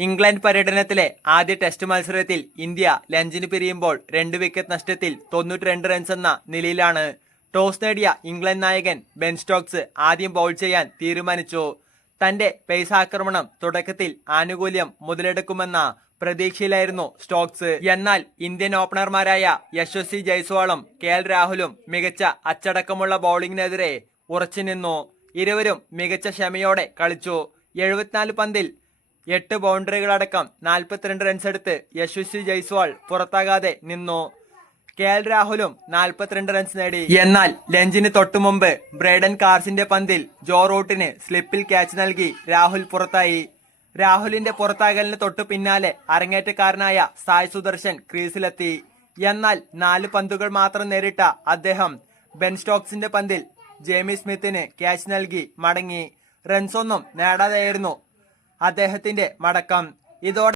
England പര്യടനത്തിലെ ആദ്യ test മത്സരത്തിൽ India ലഞ്ചിന് പിരിയുമ്പോൾ രണ്ട് വിക്കറ്റ് നഷ്ടത്തിൽ തൊണ്ണൂറ്റിരണ്ട് റൺസ് എന്ന നിലയിലാണ്. ടോസ് നേടിയ ഇംഗ്ലണ്ട് നായകൻ ബെൻ സ്റ്റോക്സ് ആദ്യം ബൗൾ ചെയ്യാൻ തീരുമാനിച്ചു. തന്റെ പേസ് ആക്രമണം തുടക്കത്തിൽ ആനുകൂല്യം മുതലെടുക്കുമെന്ന പ്രതീക്ഷയിലായിരുന്നു സ്റ്റോക്സ്. എന്നാൽ ഇന്ത്യൻ ഓപ്പണർമാരായ യശസ്വി ജയ്സ്വാളും കെ എൽ രാഹുലും മികച്ച അച്ചടക്കമുള്ള ബൌളിംഗിനെതിരെ ഉറച്ചുനിന്നു. ഇരുവരും മികച്ച ക്ഷമയോടെ കളിച്ചു. എഴുപത്തിനാല് പന്തിൽ എട്ട് ബൗണ്ടറികളടക്കം നാൽപ്പത്തിരണ്ട് റൺസെടുത്ത് യശസ്വി ജയ്സ്വാൾ പുറത്താകാതെ നിന്നു. കെ എൽ രാഹുലും നാൽപ്പത്തിരണ്ട് റൺസ് നേടി. എന്നാൽ ലഞ്ചിന് തൊട്ടുമുമ്പ് ബ്രേഡൻ കാർസിന്റെ പന്തിൽ ജോ റൂട്ടിന് സ്ലിപ്പിൽ ക്യാച്ച് നൽകി രാഹുൽ പുറത്തായി. രാഹുലിന്റെ പുറത്താകലിന് തൊട്ടു പിന്നാലെ അരങ്ങേറ്റക്കാരനായ സായ് സുദർശൻ ക്രീസിലെത്തി. എന്നാൽ നാല് പന്തുകൾ മാത്രം നേരിട്ട അദ്ദേഹം ബെൻ സ്റ്റോക്സിന്റെ പന്തിൽ ജേമി സ്മിത്തിന് ക്യാച്ച് നൽകി മടങ്ങി. റൺസൊന്നും നേടാതെയായിരുന്നു അദ്ദേഹത്തിന്റെ മടക്കം. ഇതോടെ